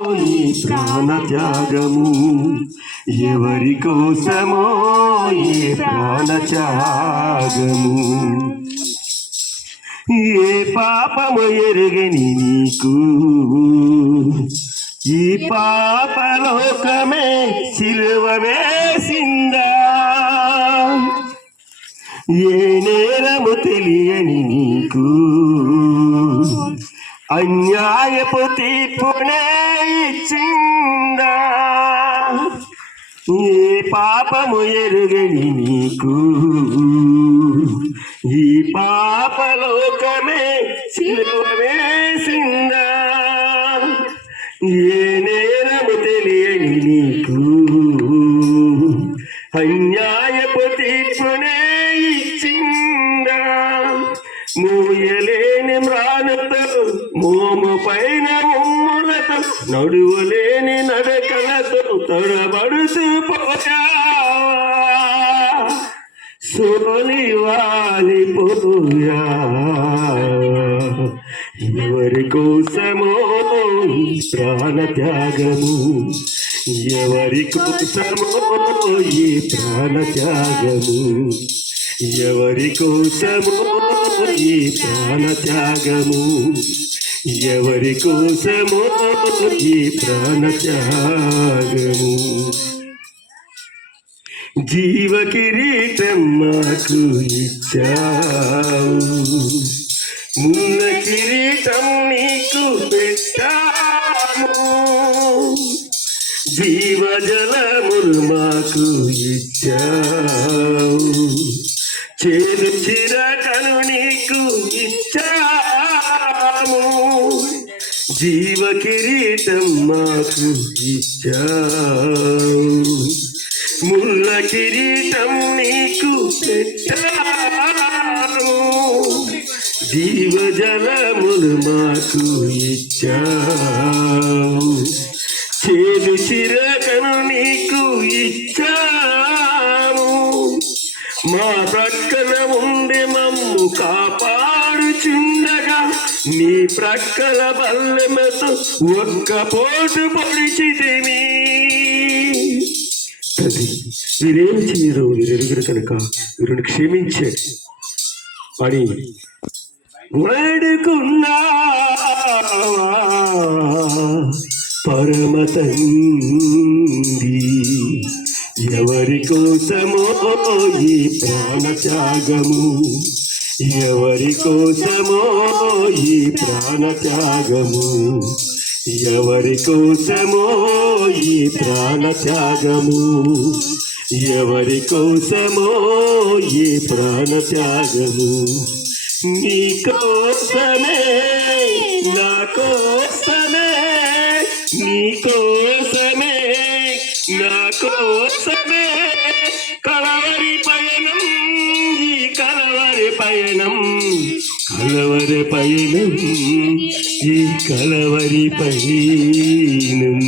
ఈ ప్రాణ త్యాగము ఎవరి కోసమో ఈ ప్రాణ త్యాగము. ఏ పాపము ఎరుగని నీకు ఈ పాపలోకమే సిలువ వేసిందా. ఏ నేరము తెలియని నీకు అన్యాయపు తీర్పునే ఇచ్చిందా. ఏ పాపము ఎరుగని నీకు ఈ పాపలోకమే సిలువ వేసిందా. ఏ నేరము తెలియని నీకు అన్యాయపు తీర్పునే ఇచ్చిందా. మూయలేని మ్రానుతో మోము పైన ముమ్ములతో నడువలేని నడకలతో తడబడుతూ పోయావా. సోలి వాలిపోయా ఎవరి కోసమో ప్రాణ త్యాగము ఎవరి కోసమో ఈ ప్రాణ త్యాగము ఎవరి కోసమో ఈ ప్రాణ త్యాగము ఎవరి కోసమో ఈ ప్రాణ త్యాగము. జీవ కిరీటం మాకు ఇచ్చావు మున్న కిరీటం నీకు పెట్టాము. జీవజలములు మాకు ఇచ్చావు చేదు చిరకను నీకు ఇచ్చాము. జీవ కిరీటం మాకు ఇచ్చావు ముల్ల కిరీటం నీకు పెట్టాము. జీవజలములు మాకు ఇచ్చావు చేదు చిరకను నీకు ఇచ్చాము. మా ప్రక్కన ఉండి మమ్ము కాపాడుచుండగా నీ ప్రక్కల బల్లెమతో ఒక్క పోటు పొడిచితిని. అది వీరేమి చేయరు వీరెరుగురు కనుక వీరిని క్షమించే అని వేడుకున్నావా పరమ తండ్రి. ఎవరి కోసమో ఈ ప్రాణ త్యాగము ఎవరి కోసమో ఈ ప్రాణ త్యాగము ఎవరి కోసమో ఈ ప్రాణ త్యాగము ఎవరి కోసమో ఈ ప్రాణ త్యాగము. నీ కోసమే నా కోసమే నీ కోసమే నా కోసమే కలవరి పయనం ఈ కలవరి పయనం కలవరి పయనం ఈ కలవరి పయనం.